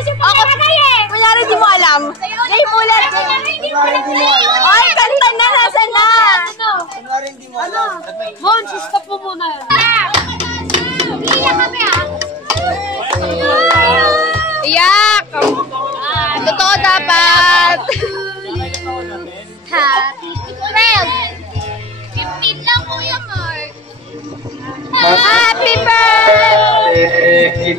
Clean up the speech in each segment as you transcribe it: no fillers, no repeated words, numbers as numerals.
Kunyari di mo alam. Game ulit. Ay, kanta na. Nasaan na? Kunyari di mo alam. Mon, stop mo muna. Iyak kami Iyak! Totoo dapat. Happy 15 lang Kuya Mark. Happy birthday!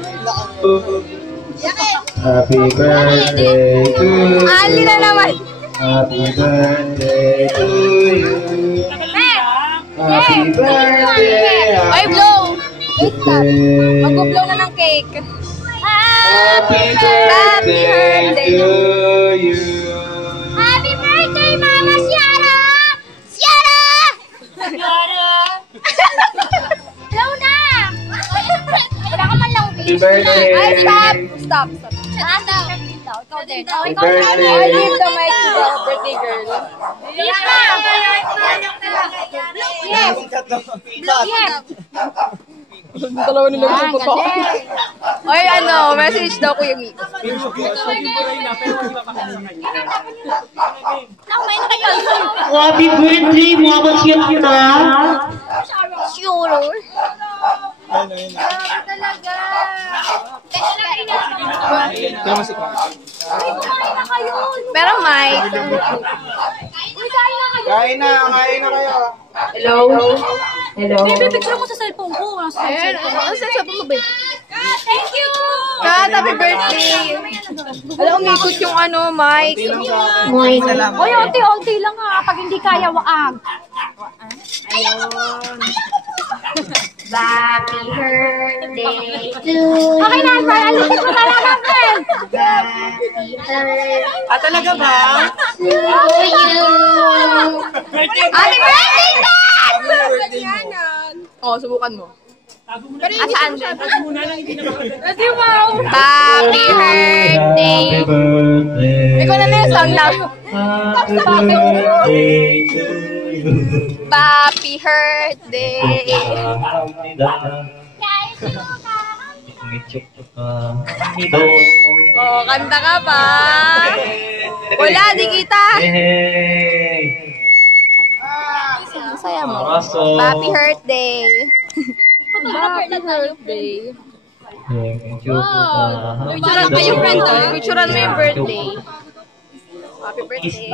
Happy birthday to you. Ali na naman. Happy birthday to you. Happy birthday. Ay, blow. Cake ka. Mag-blow na ng cake. Happy birthday to you. Happy birthday, Mama Ciara! Ciara! Blow na! Wala ka man lang Happy birthday. Ay, stop. Ikaw din. Happy birthday. I leave the mic to the birthday girl. Yes! Yes! Dalawa nila yung totoo. Ay, message daw Kuya Miko. Nakamain kayo. Happy birthday, Mama Ciara. Sure. Talaga. Pero Mike. Kain na kayo. Hello. Picture mo sa cellphone ko. Ayan, ano sa mo ba? Thank you! Kat, happy birthday. Alam, umikot yung Mike. Uy, unti-unti lang ha. Pag hindi kaya, waag. Happy birthday to you. Okay na, Albert. Alisin mo talaga, friend. Happy birthday Talaga ba? to you. Happy birthday, Kat! Happy birthday mo. Subukan mo. Asaan din? Happy birthday! Happy birthday. Ikaw na yung song lang. Happy birthday to you. Happy birthday! Oh, kanta ka pa. Wala, di kita. Hey. Masaya mo. Aso. Happy birthday. Happy birthday. Thank you. Picturean mo yung friend. Picturean mo yung birthday. Happy birthday.